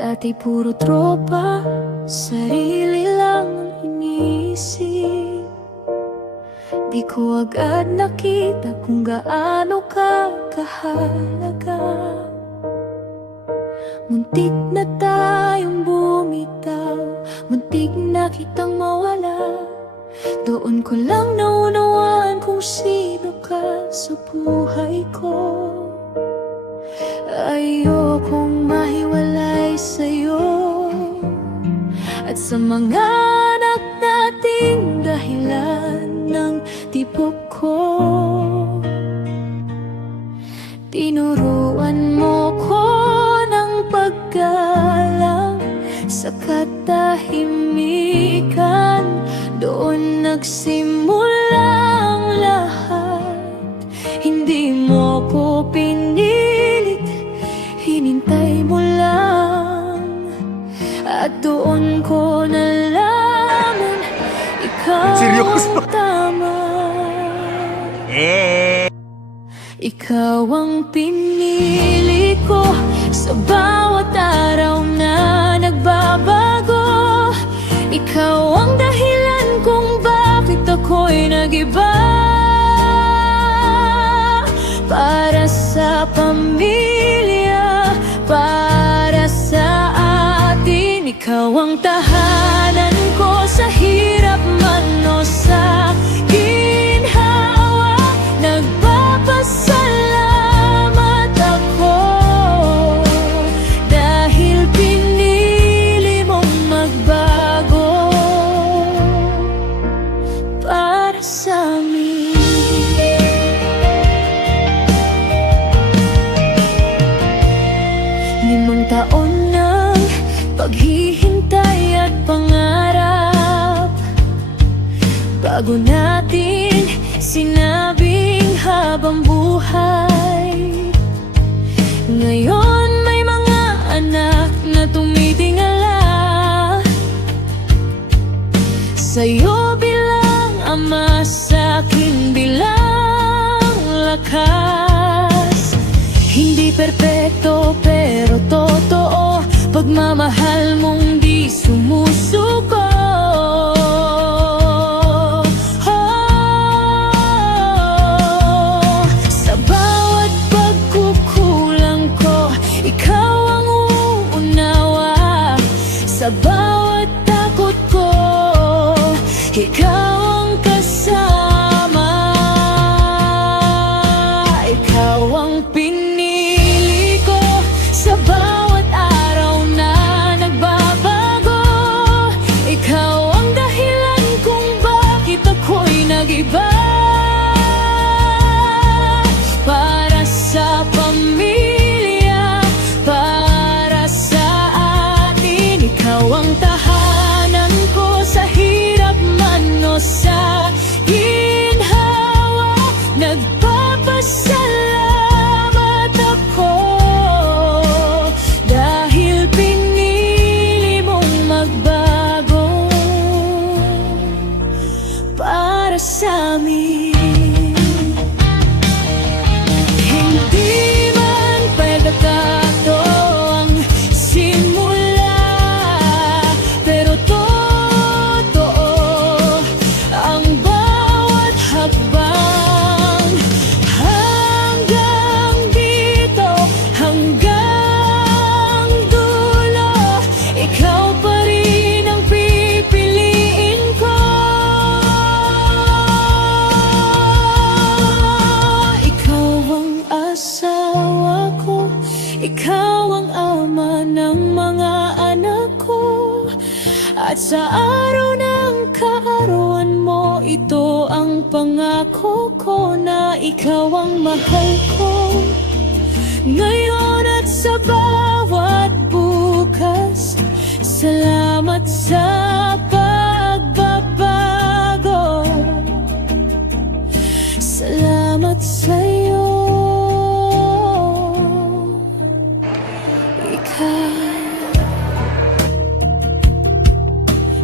Dati puro tropa, sarili lang ang iniisip. Di ko agad nakita kung gaano ka kahalaga. Muntik na tayong bumitaw, muntik na kitang mawala. Doon ko lang naunawaan kung sino ka sa buhay ko. Ayokong mahiwalay sa'yo at sa mga anak nating dahilan ng tibok ko. Tinuruan mo ko ng paggalang sa katahimikan. Doon nagsimula ang lahat. Hindi mo ko pinilit, hinintay mo lang. At doon ko nalaman, ikaw ang tama. Ikaw ang pinili ko sa bawat araw na nagbabago. Ikaw ang dahilan kung bakit ako'y nag-iba. Para sa pamilya, para sa atin. Ikaw ang tahanan ko sa hirap man o sa ginhawa. Nagpapasalamat ako dahil pinili mong magbago para sa amin. 5 taon ng paghihintay at pangarap bago natin sinabing habang buhay. Ngayon may mga anak na tumitingala sa'yo bilang ama, sa'kin bilang lakas. Hindi perpekto pero totoo, pagmamahal mong di sumusuko. Sa bawat pagkukulang ko, ikaw ang uunawa. Sa bawat takot ko, ikaw ang kasama. Ikaw ang pinili ko sa bawat araw na nagbabago. Ikaw ang dahilan kung bakit ako'y nag-iba. Para sa pamilya, para sa atin. Ikaw ang tahanan ko sa hirap man o sa ginhawa. Nagpapasalamat ako dahil pinili mong magbago para sa amin. Hindi man perfecto ang simula, pero totoo ang bawat hakbang. Hanggang dito, hanggang dulo, ikaw pa rin ang pipiliin ko. Ikaw ang asawa ko, ikaw ang ama ng mga anak ko. At sa araw ng kaarawan mo, ito ang pangako ko na ikaw ang mahal ko. Ngayon at sa bawat bukas, salamat sa pagbabago. Salamat sa'yo.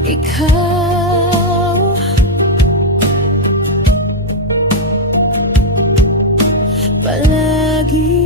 Ikaw palagi.